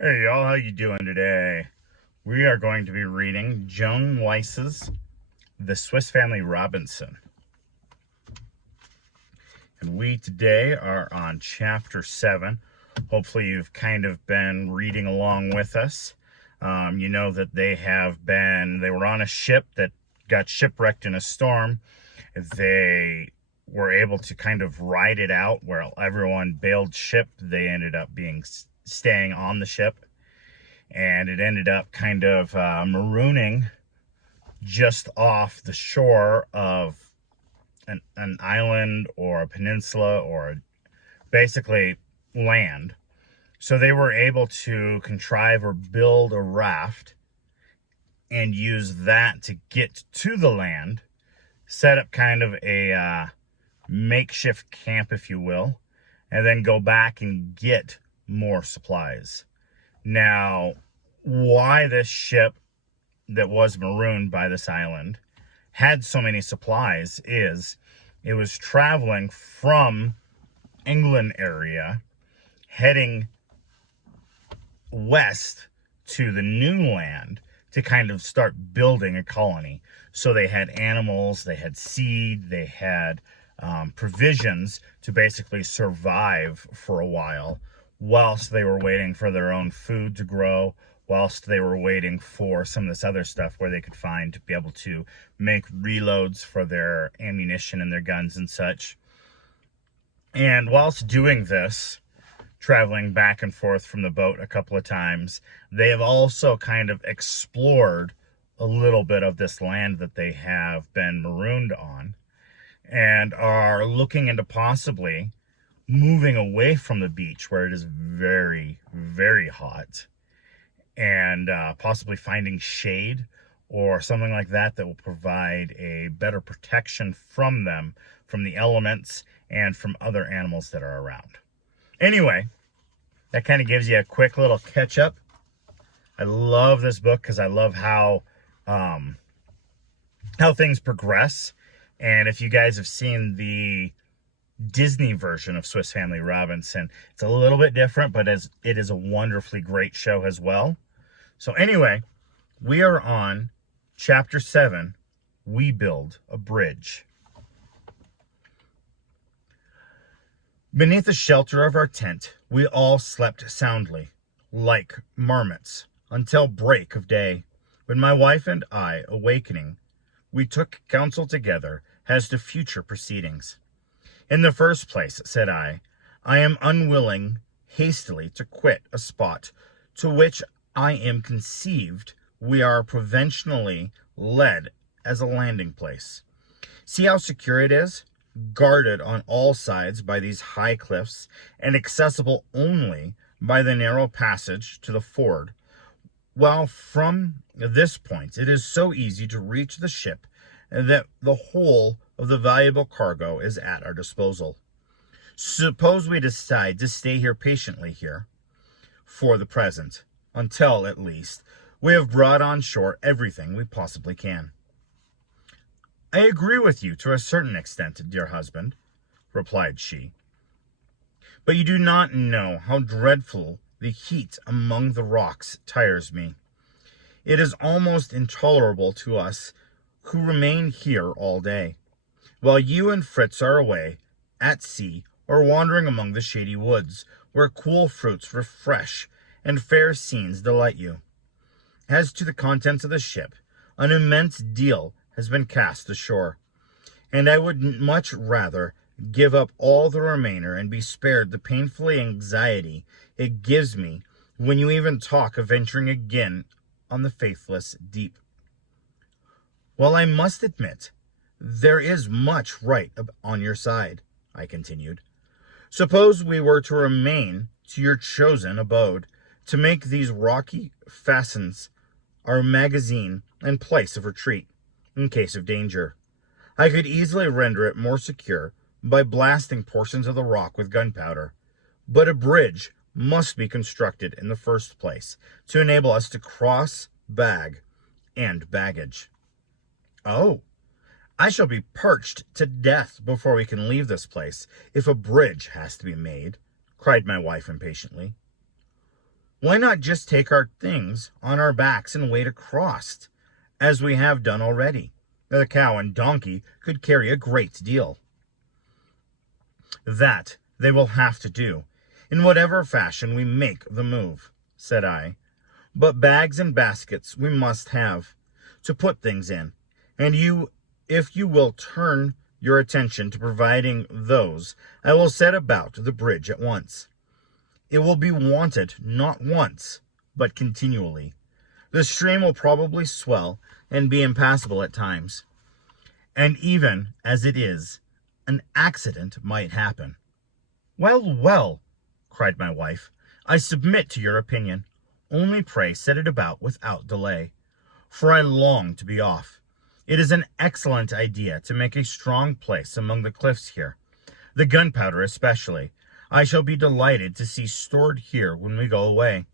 Hey y'all, how you doing today? We are going to be reading Joan Weiss's The Swiss Family Robinson. And we today are on chapter 7. Hopefully you've kind of been reading along with us. You know that they were on a ship that got shipwrecked in a storm. They were able to kind of ride it out where everyone bailed ship. They ended up staying on the ship. And it ended up kind of marooning just off the shore of an island or a peninsula or basically land. So they were able to contrive or build a raft and use that to get to the land, set up kind of a makeshift camp, if you will, and then go back and get more supplies. Now, why this ship that was marooned by this island had so many supplies is it was traveling from England area, heading west to the new land to kind of start building a colony. So they had animals, they had seed, they had provisions to basically survive for a while whilst they were waiting for their own food to grow, whilst they were waiting for some of this other stuff where they could find to be able to make reloads for their ammunition and their guns and such. And whilst doing this, traveling back and forth from the boat a couple of times, they have also kind of explored a little bit of this land that they have been marooned on and are looking into possibly moving away from the beach where it is very, very hot, and possibly finding shade or something like that that will provide a better protection from them, from the elements, and from other animals that are around. Anyway, that kind of gives you a quick little catch up. I love this book because I love how things progress. And if you guys have seen the Disney version of Swiss Family Robinson, it's a little bit different, but it is a wonderfully great show as well. So anyway, we are on chapter 7, We Build a Bridge. Beneath the shelter of our tent, we all slept soundly, like marmots, until break of day, when my wife and I, awakening, we took counsel together as to future proceedings. In the first place, said I am unwilling hastily to quit a spot to which I am conceived we are provisionally led as a landing place. See how secure it is, guarded on all sides by these high cliffs, and accessible only by the narrow passage to the ford. While from this point it is so easy to reach the ship that the whole of the valuable cargo is at our disposal. Suppose we decide to stay here patiently for the present, until, at least, we have brought on shore everything we possibly can. I agree with you to a certain extent, dear husband, replied she. But you do not know how dreadful the heat among the rocks tires me. It is almost intolerable to us who remain here all day, while you and Fritz are away at sea or wandering among the shady woods, where cool fruits refresh and fair scenes delight you. As to the contents of the ship, an immense deal has been cast ashore, and I would much rather give up all the remainder and be spared the painful anxiety it gives me when you even talk of venturing again on the faithless deep. Well, I must admit, there is much right on your side, I continued. Suppose we were to remain to your chosen abode, to make these rocky fastnesses our magazine and place of retreat, in case of danger. I could easily render it more secure by blasting portions of the rock with gunpowder, but a bridge must be constructed in the first place to enable us to cross bag and baggage. Oh, I shall be parched to death before we can leave this place, if a bridge has to be made, cried my wife impatiently. Why not just take our things on our backs and wade across, as we have done already? The cow and donkey could carry a great deal. That they will have to do, in whatever fashion we make the move, said I. But bags and baskets we must have, to put things in, and if you will turn your attention to providing those, I will set about the bridge at once. It will be wanted not once, but continually. The stream will probably swell and be impassable at times, and even as it is, an accident might happen. Well, well, cried my wife, I submit to your opinion. Only pray set it about without delay, for I long to be off. It is an excellent idea to make a strong place among the cliffs here, the gunpowder especially. I shall be delighted to see stored here when we go away,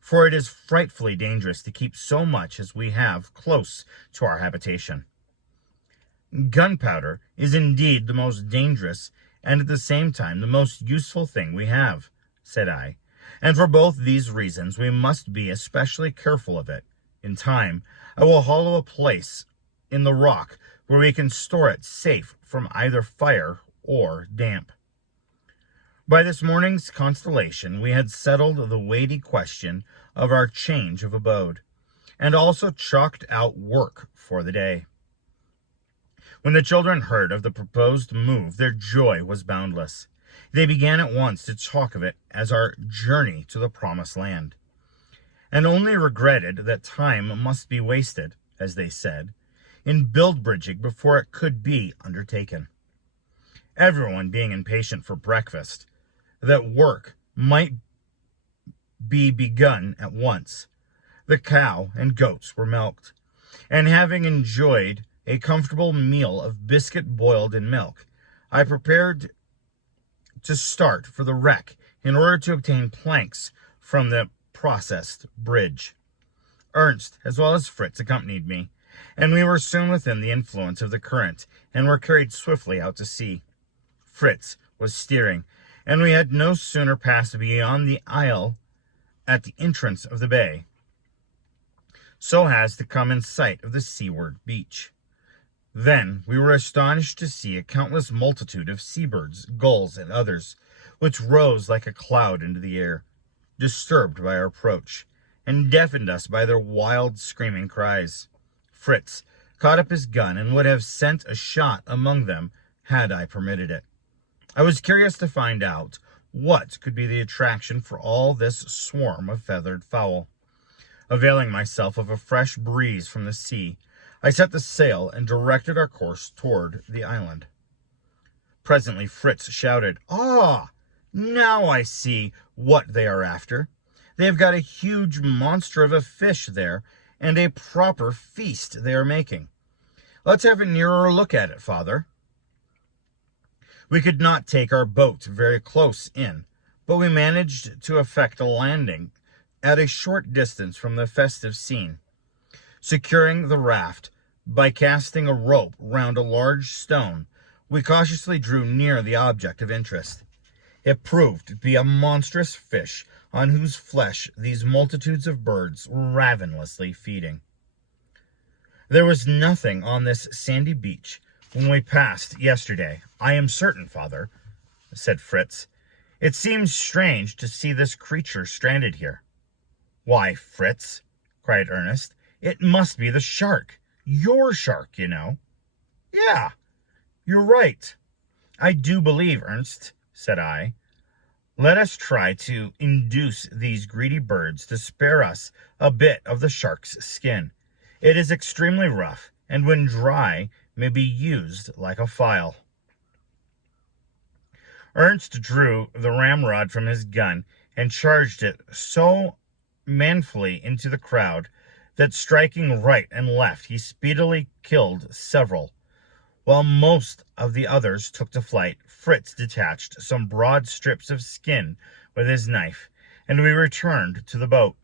for it is frightfully dangerous to keep so much as we have close to our habitation. Gunpowder is indeed the most dangerous and at the same time the most useful thing we have, said I, and for both these reasons we must be especially careful of it. In time, I will hollow a place in the rock where we can store it safe from either fire or damp. By this morning's constellation, we had settled the weighty question of our change of abode, and also chalked out work for the day. When the children heard of the proposed move, their joy was boundless. They began at once to talk of it as our journey to the promised land, and only regretted that time must be wasted, as they said, in build-bridging before it could be undertaken. Everyone being impatient for breakfast, that work might be begun at once. The cow and goats were milked, and having enjoyed a comfortable meal of biscuit boiled in milk, I prepared to start for the wreck in order to obtain planks from the processed bridge. Ernst, as well as Fritz, accompanied me, and we were soon within the influence of the current and were carried swiftly out to sea. Fritz was steering, and we had no sooner passed beyond the isle at the entrance of the bay, so as to come in sight of the seaward beach. Then we were astonished to see a countless multitude of seabirds, gulls, and others, which rose like a cloud into the air, disturbed by our approach, and deafened us by their wild screaming cries. Fritz caught up his gun and would have sent a shot among them had I permitted it. I was curious to find out what could be the attraction for all this swarm of feathered fowl. Availing myself of a fresh breeze from the sea, I set the sail and directed our course toward the island. Presently Fritz shouted, "Ah! Now I see what they are after. They have got a huge monster of a fish there, and a proper feast they are making. Let's have a nearer look at it, father." We could not take our boat very close in, but we managed to effect a landing at a short distance from the festive scene. Securing the raft by casting a rope round a large stone, we cautiously drew near the object of interest. It proved to be a monstrous fish on whose flesh these multitudes of birds were ravenously feeding. There was nothing on this sandy beach when we passed yesterday, I am certain, father, said Fritz. It seems strange to see this creature stranded here. Why, Fritz, cried Ernest, it must be the shark. Your shark, you know. Yeah, you're right. I do believe, Ernst, said I. Let us try to induce these greedy birds to spare us a bit of the shark's skin. It is extremely rough, and when dry, may be used like a file. Ernst drew the ramrod from his gun and charged it so manfully into the crowd that, striking right and left, he speedily killed several. While most of the others took to flight, Fritz detached some broad strips of skin with his knife, and we returned to the boat.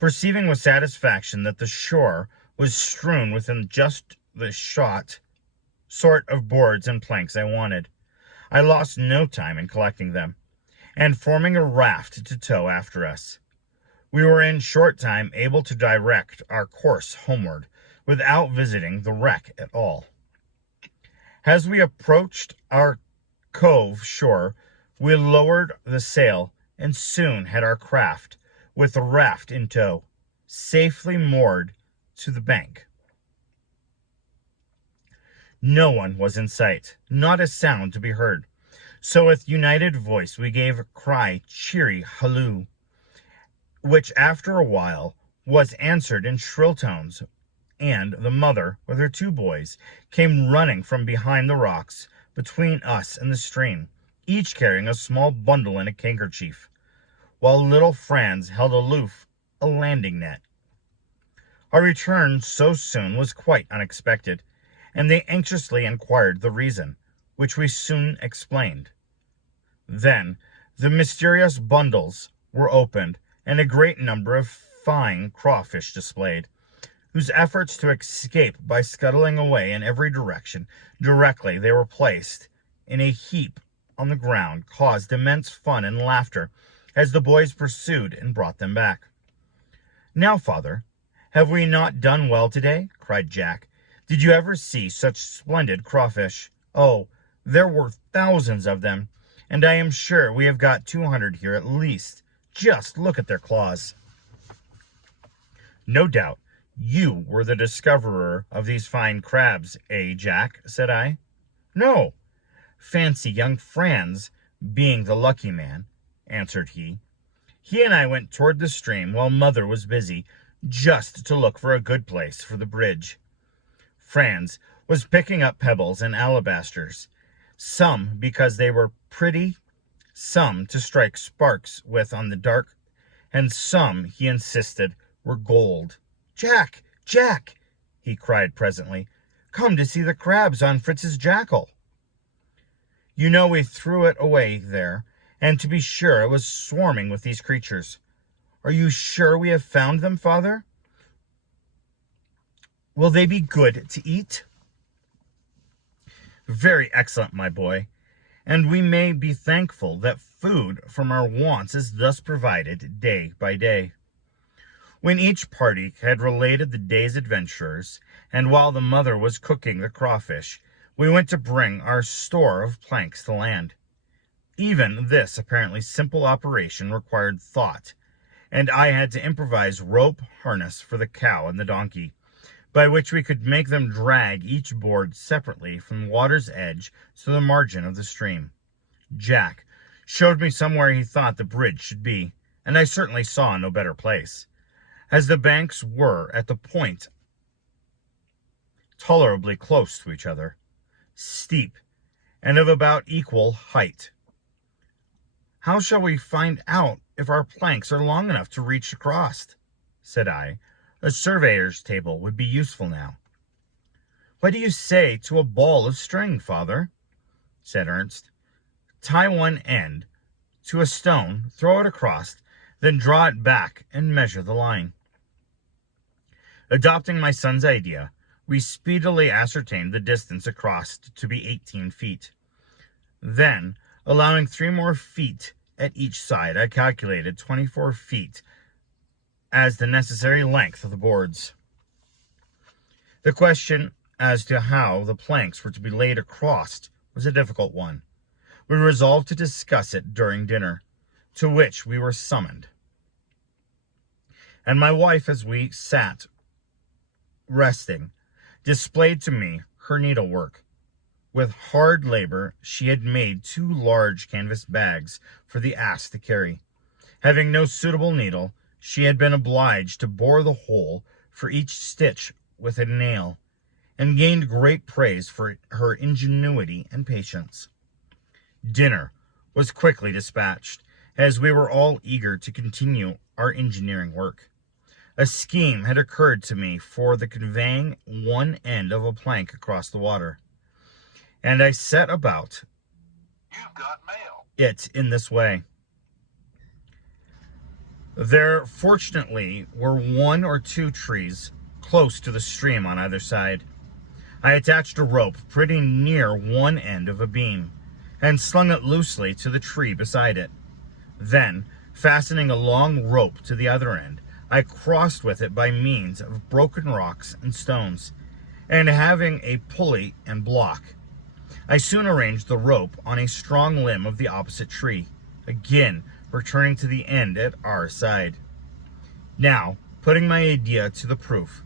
Perceiving with satisfaction that the shore was strewn within just the sort of boards and planks I wanted, I lost no time in collecting them, and forming a raft to tow after us. We were in short time able to direct our course homeward, without visiting the wreck at all. As we approached our cove shore, we lowered the sail, and soon had our craft, with the raft in tow, safely moored to the bank. No one was in sight, not a sound to be heard. So with united voice we gave a cry, cheery halloo, which after a while was answered in shrill tones, and the mother, with her 2 boys, came running from behind the rocks between us and the stream, each carrying a small bundle and a handkerchief, while little Franz held aloof a landing net. Our return so soon was quite unexpected, and they anxiously inquired the reason, which we soon explained. Then the mysterious bundles were opened, and a great number of fine crawfish displayed, whose efforts to escape by scuttling away in every direction directly they were placed in a heap on the ground caused immense fun and laughter as the boys pursued and brought them back. "Now, father, have we not done well today?" cried Jack. "Did you ever see such splendid crawfish? Oh, there were thousands of them, and I am sure we have got 200 here at least. Just look at their claws." "No doubt you were the discoverer of these fine crabs, eh, Jack?" said I. "No, fancy young Franz being the lucky man," answered he. "He and I went toward the stream while mother was busy, just to look for a good place for the bridge. Franz was picking up pebbles and alabasters, some because they were pretty, some to strike sparks with on the dark, and some, he insisted, were gold. "Jack, Jack," he cried presently, "come to see the crabs on Fritz's jackal." You know we threw it away there, and to be sure it was swarming with these creatures. "Are you sure we have found them, father? Will they be good to eat?" "Very excellent, my boy, and we may be thankful that food from our wants is thus provided day by day." When each party had related the day's adventures, and while the mother was cooking the crawfish, we went to bring our store of planks to land. Even this apparently simple operation required thought, and I had to improvise rope harness for the cow and the donkey, by which we could make them drag each board separately from the water's edge to the margin of the stream. Jack showed me somewhere he thought the bridge should be, and I certainly saw no better place, as the banks were at the point tolerably close to each other, steep, and of about equal height. "How shall we find out if our planks are long enough to reach across?" said I. "A surveyor's table would be useful now." "What do you say to a ball of string, father?" said Ernst. "Tie one end to a stone, throw it across, then draw it back and measure the line." Adopting my son's idea, we speedily ascertained the distance across to be 18 feet. Then, allowing 3 more feet at each side, I calculated 24 feet as the necessary length of the boards. The question as to how the planks were to be laid across was a difficult one. We resolved to discuss it during dinner, to which we were summoned. And my wife, as we sat resting, displayed to me her needlework. With hard labor she had made 2 large canvas bags for the ass to carry. Having no suitable needle, she had been obliged to bore the hole for each stitch with a nail, and gained great praise for her ingenuity and patience. Dinner was quickly dispatched, as we were all eager to continue our engineering work. A scheme had occurred to me for the conveying one end of a plank across the water, and I set about it in this way. There fortunately were 1 or 2 trees close to the stream on either side. I attached a rope pretty near one end of a beam, and slung it loosely to the tree beside it. Then, Fastening a long rope to the other end, I crossed with it by means of broken rocks and stones, and having a pulley and block. I soon arranged the rope on a strong limb of the opposite tree, again returning to the end at our side. Now, putting my idea to the proof,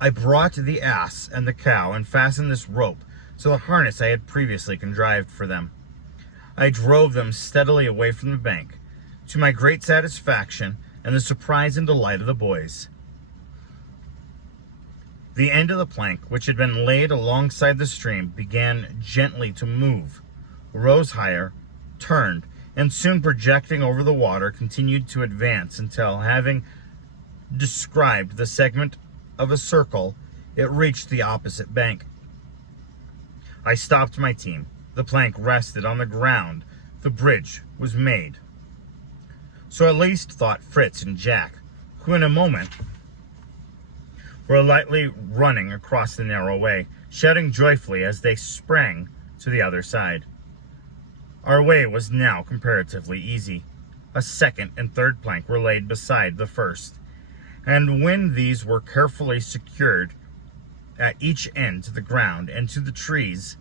I brought the ass and the cow and fastened this rope to the harness I had previously contrived for them. I drove them steadily away from the bank, to my great satisfaction and the surprise and delight of the boys. The end of the plank, which had been laid alongside the stream, began gently to move, rose higher, turned, and soon projecting over the water, continued to advance until, having described the segment of a circle, it reached the opposite bank. I stopped my team. The plank rested on the ground. The bridge was made. So at least thought Fritz and Jack, who in a moment were lightly running across the narrow way, shouting joyfully as they sprang to the other side. Our way was now comparatively easy. A second and third plank were laid beside the first, and when these were carefully secured at each end to the ground and to the trees,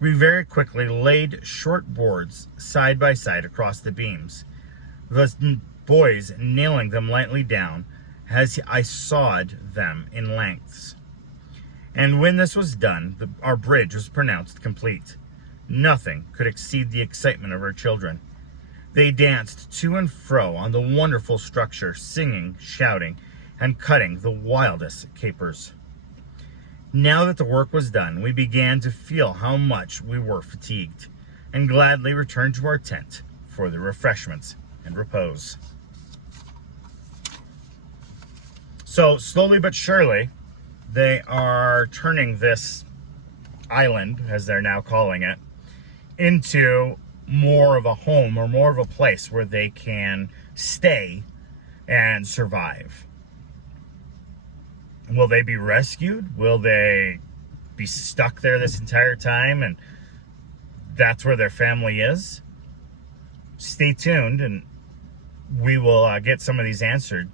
we very quickly laid short boards side by side across the beams, the boys nailing them lightly down as I sawed them in lengths. And when this was done, our bridge was pronounced complete. Nothing could exceed the excitement of our children. They danced to and fro on the wonderful structure, singing, shouting, and cutting the wildest capers. Now that the work was done, we began to feel how much we were fatigued, and gladly returned to our tent for the refreshments and repose. So slowly but surely, they are turning this island, as they're now calling it, into more of a home or more of a place where they can stay and survive. Will they be rescued? Will they be stuck there this entire time and that's where their family is? Stay tuned and we will get some of these answered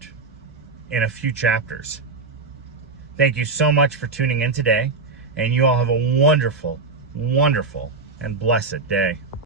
in a few chapters. Thank you so much for tuning in today, and you all have a wonderful, wonderful, and blessed day.